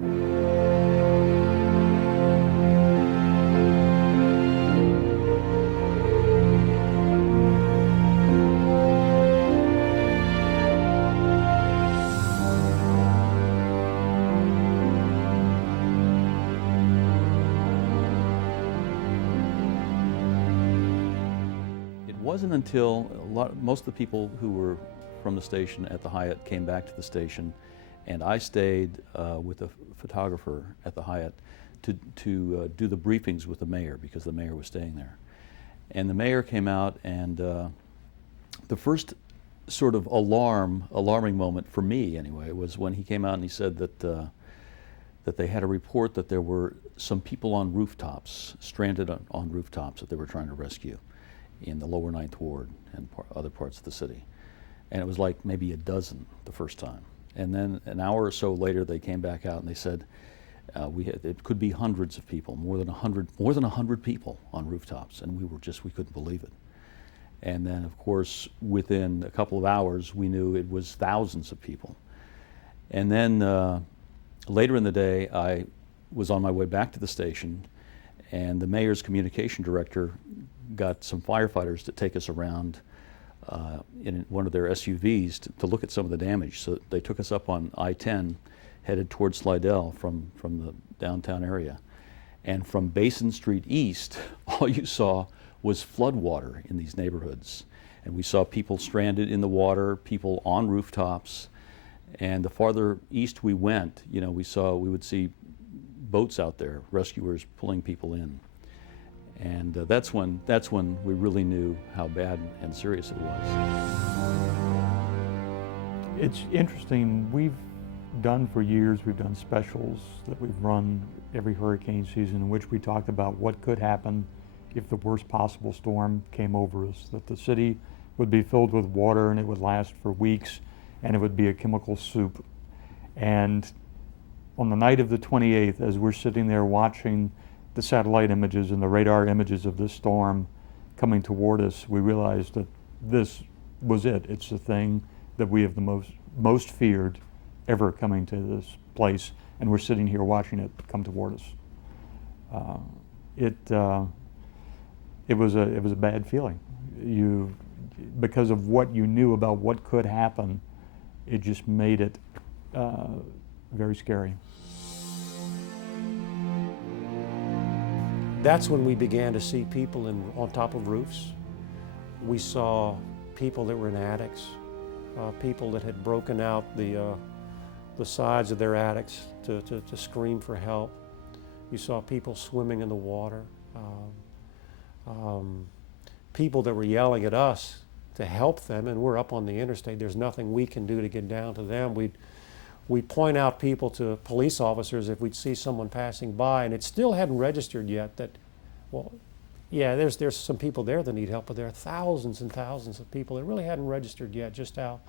It wasn't until most of the people who were from the station at the Hyatt came back to the station, and I stayed with a photographer at the Hyatt to do the briefings with the mayor, because the mayor was staying there. And the mayor came out, and the first sort of alarming moment for me anyway was when he came out and he said that that they had a report that there were some people on rooftops, stranded on rooftops, that they were trying to rescue in the lower Ninth Ward and other parts of the city. And it was like maybe a dozen the first time. And then an hour or so later they came back out and they said it could be hundreds of people, more than 100 people on rooftops, and we couldn't believe it. And then of course within a couple of hours we knew it was thousands of people. And then later in the day I was on my way back to the station, and the mayor's communication director got some firefighters to take us around in one of their SUVs to look at some of the damage. So they took us up on I-10, headed towards Slidell from the downtown area. And from Basin Street east, all you saw was floodwater in these neighborhoods. And we saw people stranded in the water, people on rooftops. And the farther east we went, you know, we would see boats out there, rescuers pulling people in. And that's when we really knew how bad and serious it was. It's interesting. We've done for years, we've done specials that we've run every hurricane season in which we talked about what could happen if the worst possible storm came over us, that the city would be filled with water and it would last for weeks and it would be a chemical soup. And on the night of the 28th, as we're sitting there watching the satellite images and the radar images of this storm coming toward us, we realized that this was it. It's the thing that we have the most feared ever coming to this place, and we're sitting here watching it come toward us. It was a bad feeling. Because of what you knew about what could happen, it just made it very scary. That's when we began to see people on top of roofs. We saw people that were in attics, people that had broken out the sides of their attics to scream for help. You saw people swimming in the water, people that were yelling at us to help them, and we're up on the interstate. There's nothing we can do to get down to them. We'd point out people to police officers if we'd see someone passing by, and it still hadn't registered yet that, well, yeah, there's some people there that need help, but there are thousands and thousands of people. It really hadn't registered yet just how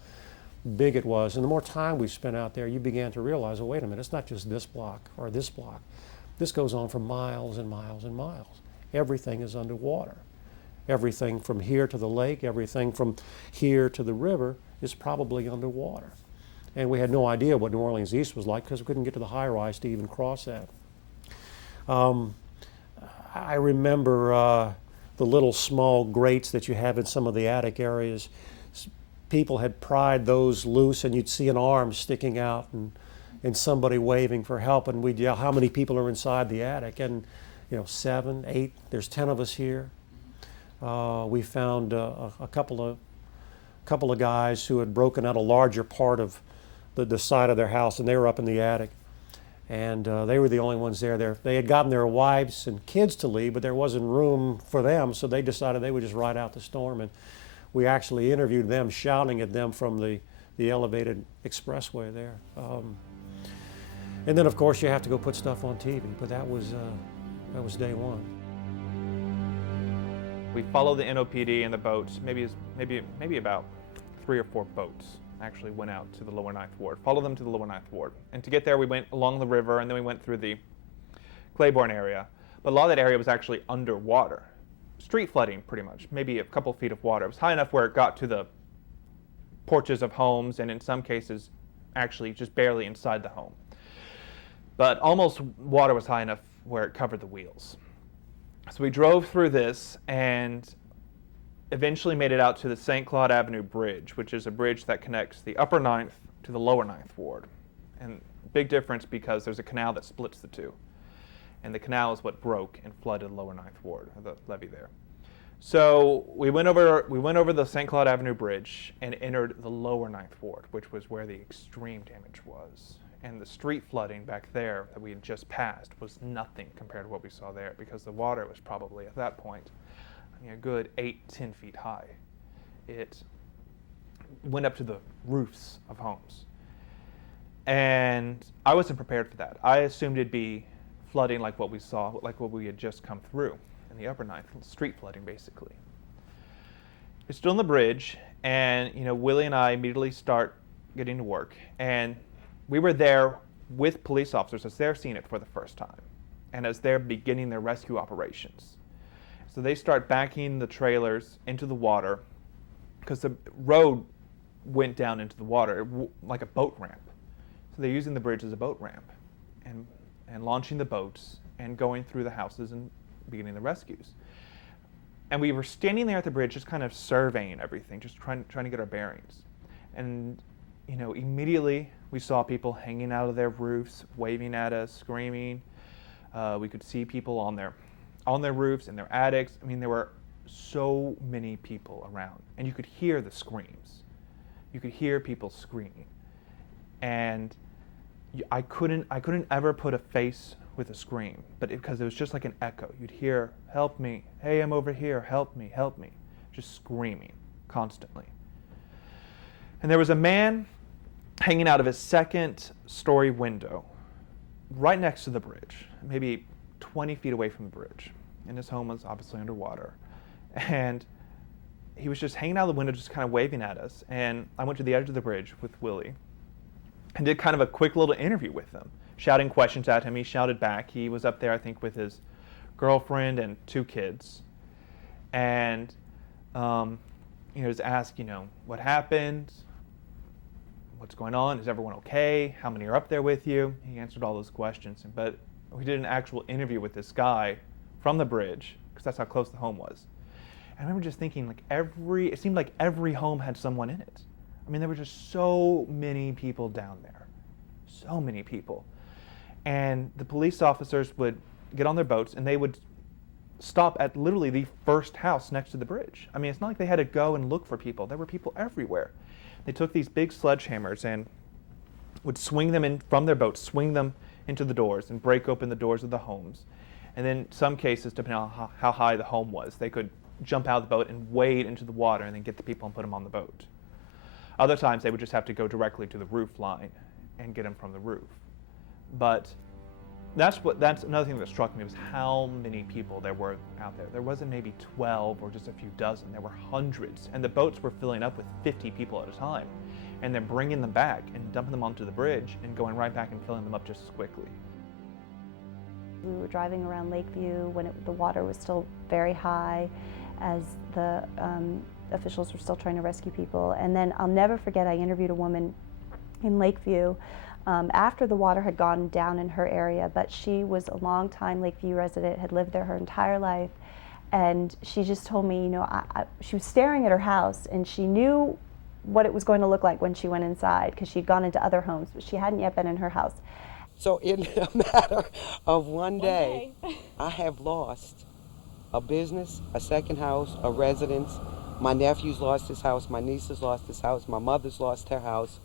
big it was. And the more time we spent out there, you began to realize, oh, wait a minute, it's not just this block or this block. This goes on for miles and miles and miles. Everything is underwater. Everything from here to the lake, everything from here to the river is probably underwater. And we had no idea what New Orleans East was like because we couldn't get to the high-rise to even cross that. I remember the little small grates that you have in some of the attic areas. People had pried those loose, and you'd see an arm sticking out and somebody waving for help, and we'd yell, how many people are inside the attic? And 7, 8, there's 10 of us here. We found a couple of guys who had broken out a larger part of the side of their house, and they were up in the attic, and they were the only ones there. They had gotten their wives and kids to leave, but there wasn't room for them, so they decided they would just ride out the storm, and we actually interviewed them, shouting at them from the elevated expressway there. And then of course you have to go put stuff on TV, but that was day one. We followed the NOPD and the boats, maybe about 3 or 4 boats actually went out to the lower Ninth Ward, followed them to the lower Ninth Ward. And to get there, we went along the river, and then we went through the Claiborne area. But a lot of that area was actually underwater. Street flooding, pretty much, maybe a couple feet of water. It was high enough where it got to the porches of homes, and in some cases, actually just barely inside the home. but almost water was high enough where it covered the wheels. So we drove through this and eventually made it out to the St. Claude Avenue Bridge, which is a bridge that connects the upper 9th to the lower 9th Ward. And big difference because there's a canal that splits the two. And the canal is what broke and flooded the lower 9th Ward, or the levee there. So we went over the St. Claude Avenue Bridge and entered the lower 9th Ward, which was where the extreme damage was. And the street flooding back there that we had just passed was nothing compared to what we saw there, because the water was probably at that point a good 8-10 feet high. It went up to the roofs of homes. And I wasn't prepared for that. I assumed it'd be flooding like what we saw, like what we had just come through in the upper 9th, street flooding basically. We're still on the bridge, and Willie and I immediately start getting to work. And we were there with police officers as they're seeing it for the first time, and as they're beginning their rescue operations. So they start backing the trailers into the water because the road went down into the water like a boat ramp. So they're using the bridge as a boat ramp and launching the boats and going through the houses and beginning the rescues. And we were standing there at the bridge just kind of surveying everything, just trying to get our bearings. And immediately we saw people hanging out of their roofs, waving at us, screaming. We could see people on their roofs, in their attics. I mean, there were so many people around, and you could hear the screams. You could hear people screaming, and I couldn't ever put a face with a scream, but because it was just like an echo. You'd hear, "Help me! Hey, I'm over here! Help me! Help me!" Just screaming constantly. And there was a man hanging out of his second-story window, right next to the bridge, maybe 20 feet away from the bridge. And his home was obviously underwater. And he was just hanging out of the window, just kind of waving at us. And I went to the edge of the bridge with Willie and did kind of a quick little interview with him, shouting questions at him. He shouted back. He was up there, I think, with his girlfriend and 2 kids. And, just asked, what happened? What's going on? Is everyone okay? How many are up there with you? He answered all those questions. But we did an actual interview with this guy from the bridge, because that's how close the home was. And I remember just thinking, it seemed like every home had someone in it. I mean, there were just so many people down there. So many people. And the police officers would get on their boats, and they would stop at literally the first house next to the bridge. I mean, it's not like they had to go and look for people. There were people everywhere. They took these big sledgehammers and would swing them in from their boats, swing them into the doors and break open the doors of the homes. And then some cases, depending on how high the home was, they could jump out of the boat and wade into the water and then get the people and put them on the boat. Other times they would just have to go directly to the roof line and get them from the roof. But that's another thing that struck me, was how many people there were out there. There wasn't maybe 12 or just a few dozen. There were hundreds, and the boats were filling up with 50 people at a time, and then bringing them back and dumping them onto the bridge and going right back and filling them up just as quickly. We were driving around Lakeview when the water was still very high, as the officials were still trying to rescue people. And then I'll never forget, I interviewed a woman in Lakeview after the water had gone down in her area, but she was a long-time Lakeview resident, had lived there her entire life, and she just told me, she was staring at her house, and she knew what it was going to look like when she went inside, because she'd gone into other homes, but she hadn't yet been in her house. So in a matter of one day, I have lost a business, a second house, a residence. My nephew's lost his house, my niece has lost his house, my mother's lost her house,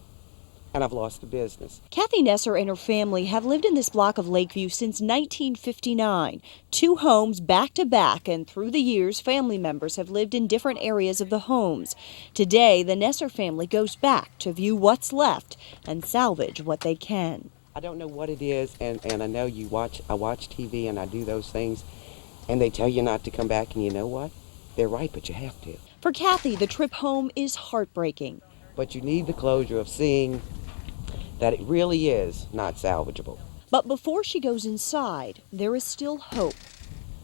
and I've lost a business. Kathy Nesser and her family have lived in this block of Lakeview since 1959. 2 homes back to back, and through the years, family members have lived in different areas of the homes. Today, the Nesser family goes back to view what's left and salvage what they can. I don't know what it is, and I know I watch TV and I do those things, and they tell you not to come back, and you know what? They're right, but you have to. For Kathy, the trip home is heartbreaking. But you need the closure of seeing that it really is not salvageable. But before she goes inside, there is still hope.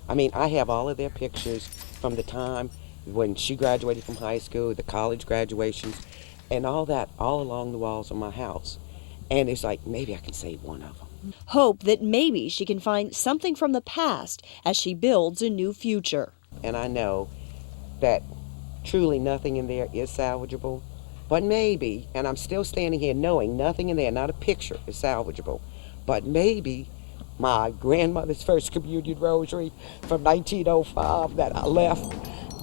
I mean, I have all of their pictures from the time when she graduated from high school, the college graduations, and all that, all along the walls of my house. And it's like, maybe I can save one of them. Hope that maybe she can find something from the past as she builds a new future. And I know that truly nothing in there is salvageable, but maybe, and I'm still standing here knowing nothing in there, not a picture, is salvageable, but maybe my grandmother's first communion rosary from 1905 that I left,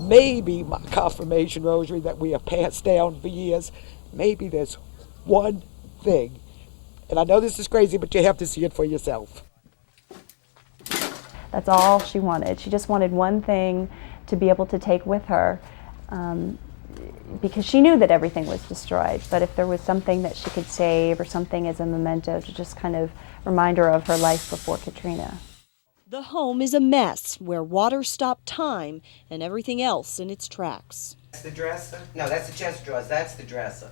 maybe my confirmation rosary that we have passed down for years, maybe there's one thing. And I know this is crazy, but you have to see it for yourself. That's all she wanted. She just wanted one thing to be able to take with her, because she knew that everything was destroyed. But if there was something that she could save or something as a memento to just kind of remind her of her life before Katrina. The home is a mess where water stopped time and everything else in its tracks. That's the dresser? No, that's the chest drawers. That's the dresser.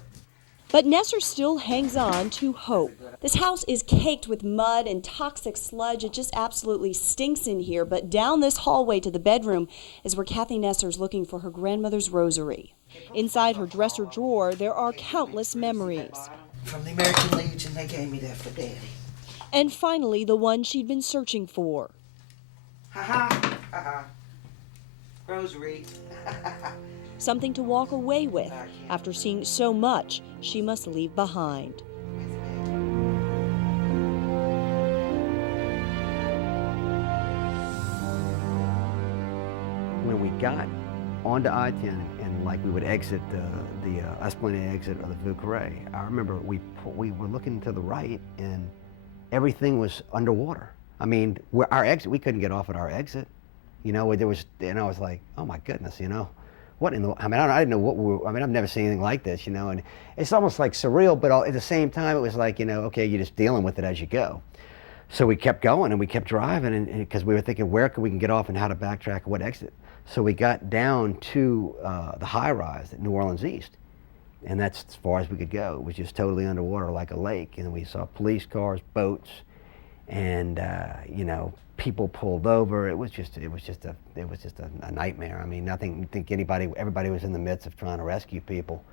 But Nesser still hangs on to hope. This house is caked with mud and toxic sludge. It just absolutely stinks in here. But down this hallway to the bedroom is where Kathy Nesser's looking for her grandmother's rosary. Inside her dresser drawer, there are countless memories. From the American Legion, they gave me that for Daddy. And finally, the one she'd been searching for. Ha-ha, ha-ha. Rosary. Something to walk away with after seeing so much she must leave behind. When we got onto I-10 and like we would exit the Esplanade exit of the Vieux Carré, I remember we were looking to the right and everything was underwater. I mean, our exit, we couldn't get off at our exit. You know, there was, and I was like, oh my goodness, you know. What in the, I mean, I didn't know what we were, I mean, I've never seen anything like this, you know, and it's almost like surreal, but at the same time, it was like, you know, okay, you're just dealing with it as you go. So we kept going and we kept driving, and because we were thinking, where can we get off and how to backtrack, what exit. So we got down to the high rise at New Orleans East, and that's as far as we could go. It was just totally underwater like a lake, and we saw police cars, boats, and you know, people pulled over. It was just a nightmare. I mean, everybody was in the midst of trying to rescue people.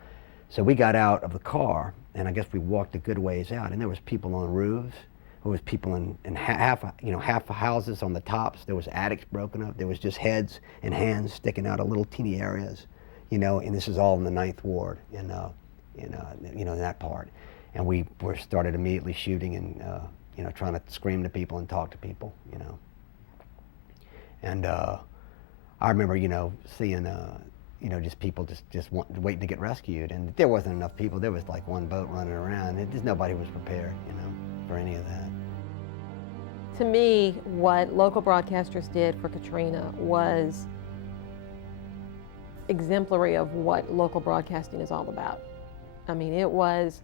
So we got out of the car, and I guess we walked a good ways out, and there was people on roofs. There was people in half the houses on the tops. There was attics broken up. There was just heads and hands sticking out of little teeny areas, you know. And this is all in the 9th Ward, in that part. And we started immediately shooting and you know, trying to scream to people and talk to people, you know. And I remember, you know, seeing, you know, just people waiting to get rescued. And there wasn't enough people. There was like one boat running around. Nobody was prepared, you know, for any of that. To me, what local broadcasters did for Katrina was exemplary of what local broadcasting is all about. I mean, it was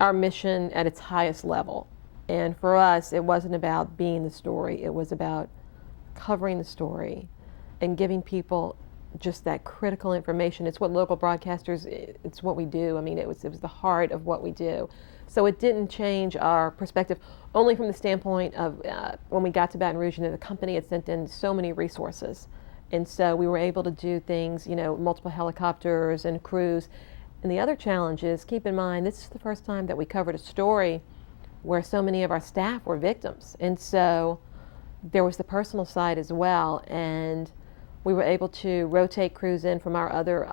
our mission at its highest level. And for us, it wasn't about being the story. It was about covering the story and giving people just that critical information. It's what local broadcasters, it's what we do. I mean, it was the heart of what we do. So it didn't change our perspective, only from the standpoint of when we got to Baton Rouge, you know, the company had sent in so many resources. And so we were able to do things, you know, multiple helicopters and crews. And the other challenge is, keep in mind, this is the first time that we covered a story where so many of our staff were victims. And so there was the personal side as well. And we were able to rotate crews in from our other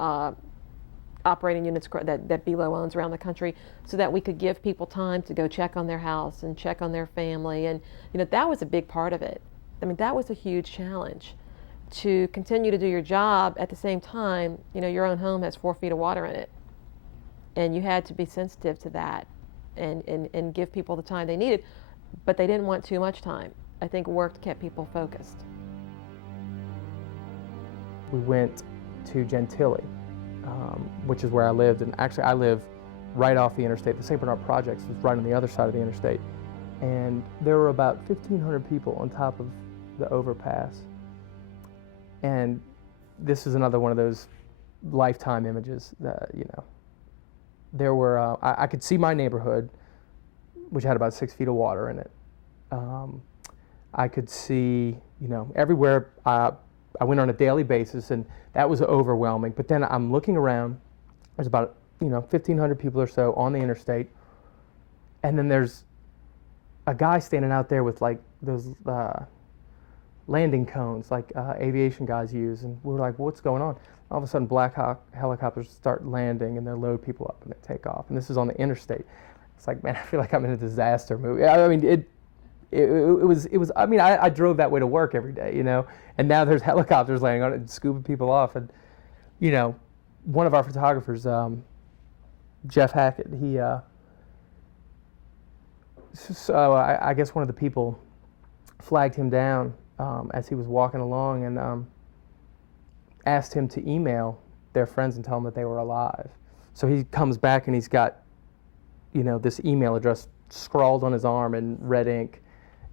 operating units that BLO owns around the country, so that we could give people time to go check on their house and check on their family. And you know, that was a big part of it. I mean, that was a huge challenge, to continue to do your job at the same time. You know, your own home has 4 feet of water in it, and you had to be sensitive to that and give people the time they needed, but they didn't want too much time. I think work kept people focused. We went to Gentilly, which is where I lived, and actually I live right off the interstate. The St. Bernard Projects was right on the other side of the interstate, and there were about 1,500 people on top of the overpass. And this is another one of those lifetime images that, you know, there were, I could see my neighborhood, which had about 6 feet of water in it. I could see, you know, everywhere. I went on a daily basis, and that was overwhelming. But then I'm looking around, there's about, you know, 1,500 people or so on the interstate, and then there's a guy standing out there with like those landing cones like aviation guys use, and we were like, what's going on? All of a sudden, Black Hawk helicopters start landing, and they load people up and they take off. And this is on the interstate. It's like, man, I feel like I'm in a disaster movie. I mean, it was. I mean, I drove that way to work every day, you know. And now there's helicopters landing on it and scooping people off. And you know, one of our photographers, Jeff Hackett, he. So I guess one of the people flagged him down as he was walking along and asked him to email their friends and tell them that they were alive. So he comes back and he's got, you know, this email address scrawled on his arm in red ink.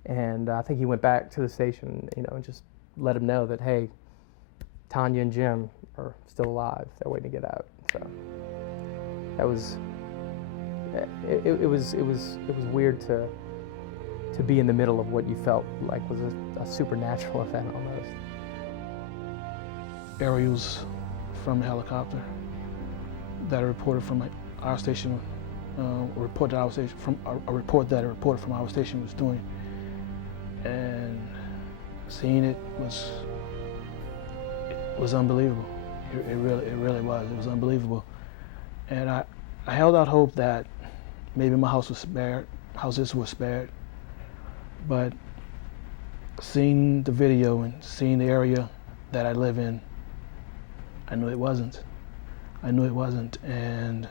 And I think he went back to the station, you know, and just let him know that, hey, Tanya and Jim are still alive. They're waiting to get out. So that was. It was weird to be in the middle of what you felt like was a supernatural event almost. Aerials from a helicopter that are reported from our station, a report that a reporter from our station was doing, and seeing it was unbelievable. It really was. It was unbelievable, and I held out hope that maybe my house was spared, houses were spared, but seeing the video and seeing the area that I live in, I knew it wasn't. I knew it wasn't, and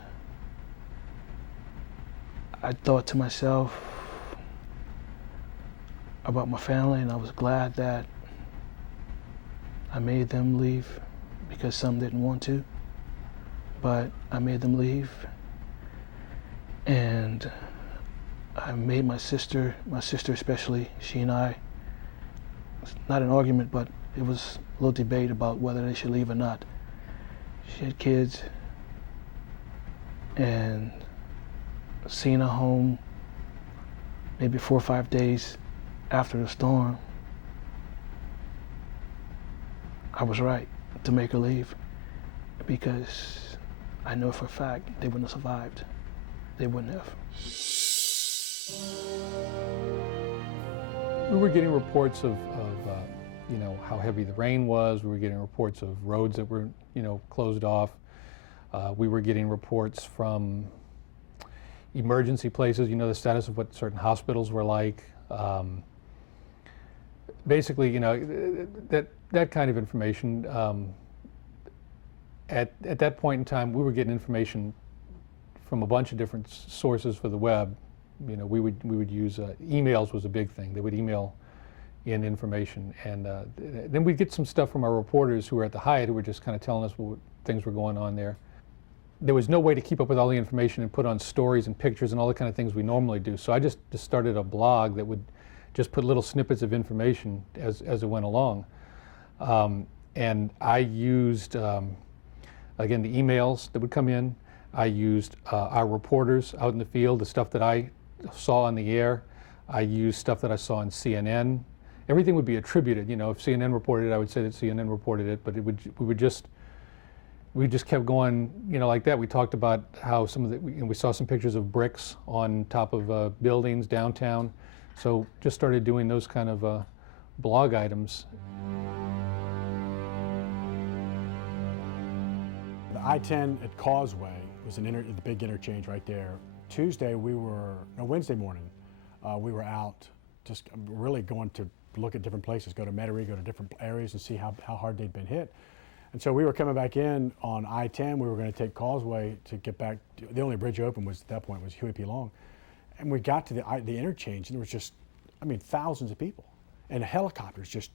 I thought to myself about my family, and I was glad that I made them leave because some didn't want to, but I made them leave. And I made my sister especially, she and I, not an argument, but it was a little debate about whether they should leave or not. She had kids, and seeing her home maybe 4 or 5 days after the storm, I was right to make her leave because I know for a fact they wouldn't have survived. They wouldn't have. We were getting reports of you know, how heavy the rain was. We were getting reports of roads that were, you know, closed off. We were getting reports from emergency places, you know, the status of what certain hospitals were like. Basically, you know, that kind of information. At that point in time, we were getting information from a bunch of different sources for the web. You know, we would use emails was a big thing. They would email in information, and then we'd get some stuff from our reporters who were at the Hyatt who were just kind of telling us what things were going on there. There was no way to keep up with all the information and put on stories and pictures and all the kind of things we normally do. So I just started a blog that would just put little snippets of information as it went along. And I used, again, the emails that would come in. I used our reporters out in the field, the stuff that I saw on the air. I used stuff that I saw on CNN. Everything would be attributed. You know, if CNN reported it, I would say that CNN reported it, but we just kept going, you know, like that. We talked about how we saw some pictures of bricks on top of buildings downtown. So just started doing those kind of blog items. The I-10 at Causeway was the big interchange right there. Wednesday morning, we were out just really going to look at different places, go to Metairie, go to different areas and see how hard they'd been hit. And so we were coming back in on I-10. We were going to take Causeway to get back. The only bridge open at that point was Huey P. Long. And we got to the interchange, and there was just, I mean, thousands of people. And helicopters just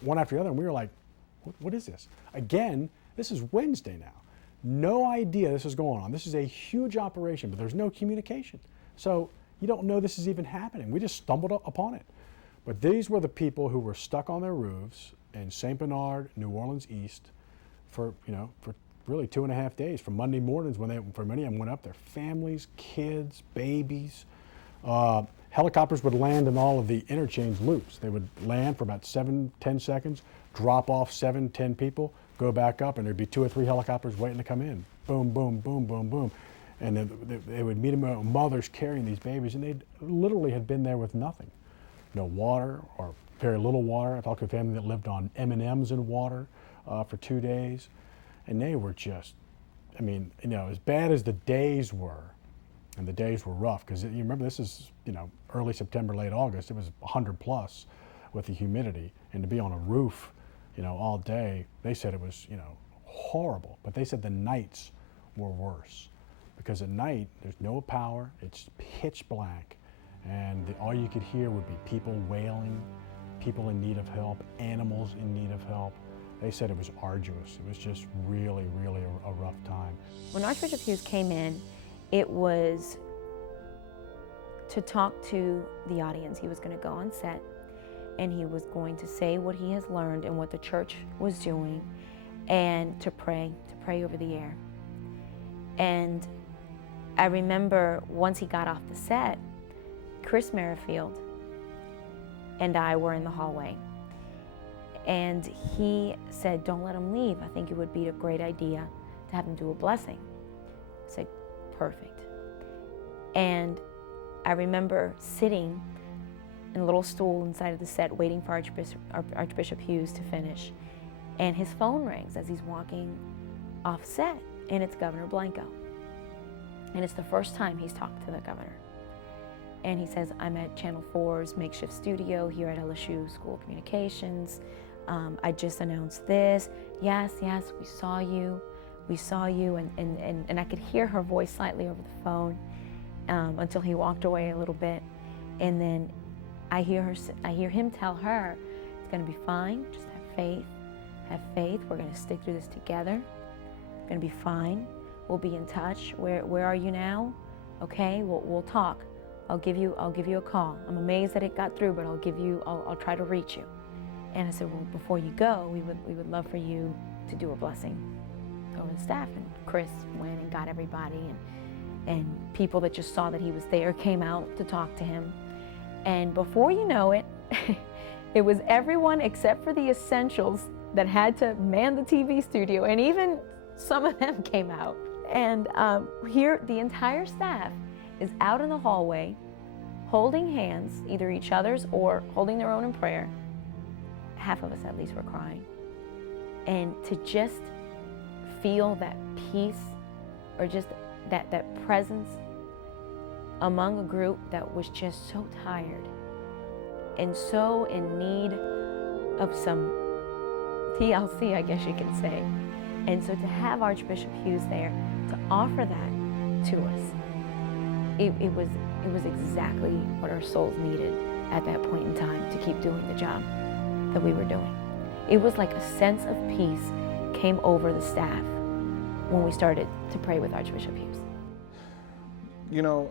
one after the other. And we were like, what is this? Again, this is Wednesday now. No idea this is going on. This is a huge operation, but there's no communication. So you don't know this is even happening. We just stumbled upon it. But these were the people who were stuck on their roofs in St. Bernard, New Orleans East, for really 2.5 days. From Monday mornings when many of them went up there, families, kids, babies. Helicopters would land in all of the interchange loops. They would land for about 7-10 seconds, drop off 7-10 people, go back up, and there'd be 2 or 3 helicopters waiting to come in. Boom, boom, boom, boom, boom. And they would meet them, mothers carrying these babies, and they literally had been there with nothing. No water, or very little water. I talked to a family that lived on M&Ms and water for 2 days. And they were just, I mean, you know, as bad as the days were, and the days were rough, because you remember this is, you know, early September, late August, it was 100 plus with the humidity, and to be on a roof, you know, all day, they said it was, you know, horrible. But they said the nights were worse, because at night there's no power, it's pitch black, and all you could hear would be people wailing, people in need of help, animals in need of help. They said it was arduous. It was just really, really a rough time. When Archbishop Hughes came in, it was to talk to the audience. He was going to go on set, and he was going to say what he has learned and what the church was doing, and to pray over the air. And I remember once he got off the set, Chris Merrifield and I were in the hallway. And he said, don't let him leave. I think it would be a great idea to have him do a blessing. I said, perfect. And I remember sitting in a little stool inside of the set waiting for Archbishop Hughes to finish. And his phone rings as he's walking off set, and it's Governor Blanco. And it's the first time he's talked to the governor. And he says, I'm at Channel 4's makeshift studio here at LSU School of Communications. I just announced this. Yes, we saw you. And I could hear her voice slightly over the phone until he walked away a little bit. And then I hear him tell her, it's gonna be fine, just have faith, we're gonna stick through this together. It's gonna be fine, we'll be in touch. Where are you now? Okay, we'll talk. I'll give you a call. I'm amazed that it got through, but I'll try to reach you. And I said, well, before you go, we would love for you to do a blessing over the staff. And Chris went and got everybody, and people that just saw that he was there came out to talk to him. And before you know it, it was everyone except for the essentials that had to man the TV studio, and even some of them came out. And here, the entire staff is out in the hallway, holding hands, either each other's or holding their own in prayer. Half of us at least were crying. And to just feel that peace, or just that presence among a group that was just so tired and so in need of some TLC, I guess you can say. And so to have Archbishop Hughes there to offer that to us, it was exactly what our souls needed at that point in time to keep doing the job that we were doing. It was like a sense of peace came over the staff when we started to pray with Archbishop Hughes. You know,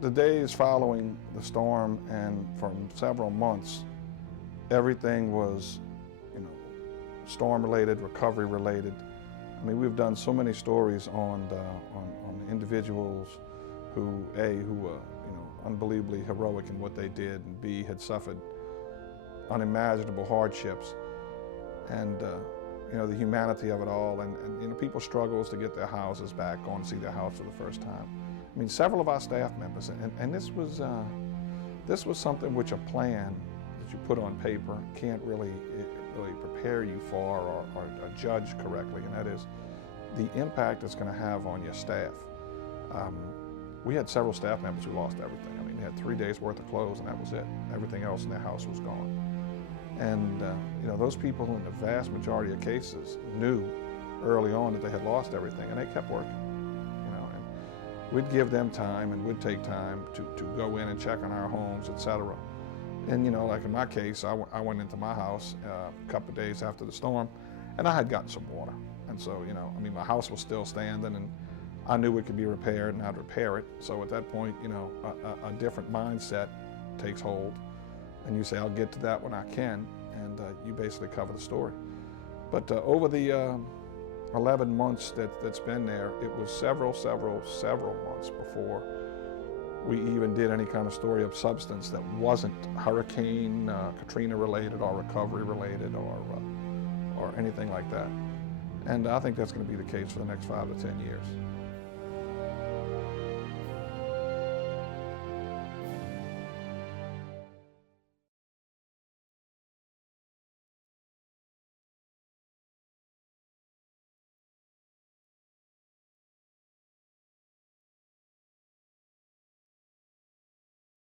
the days following the storm and for several months, everything was, you know, storm-related, recovery-related. I mean, we've done so many stories on individuals who, A, who were, you know, unbelievably heroic in what they did, and B, had suffered unimaginable hardships, and you know, the humanity of it all, and you know, people's struggles to get their houses back, going to see their house for the first time. I mean, several of our staff members, and this was something which a plan that you put on paper can't really prepare you for or judge correctly, and that is the impact it's going to have on your staff. We had several staff members who lost everything. I mean, they had 3 days worth of clothes, and that was it. Everything else in their house was gone. And you know, those people in the vast majority of cases knew early on that they had lost everything, and they kept working. You know, and we'd give them time, and we'd take time to go in and check on our homes, etc. And you know, like in my case, I went into my house a couple of days after the storm, and I had gotten some water. And so, you know, I mean, my house was still standing, and I knew it could be repaired, and I'd repair it. So at that point, you know, a different mindset takes hold. And you say, I'll get to that when I can, and you basically cover the story. But over the 11 months that's been there, it was several months before we even did any kind of story of substance that wasn't Hurricane Katrina related or recovery related or anything like that. And I think that's going to be the case for the next 5 to 10 years.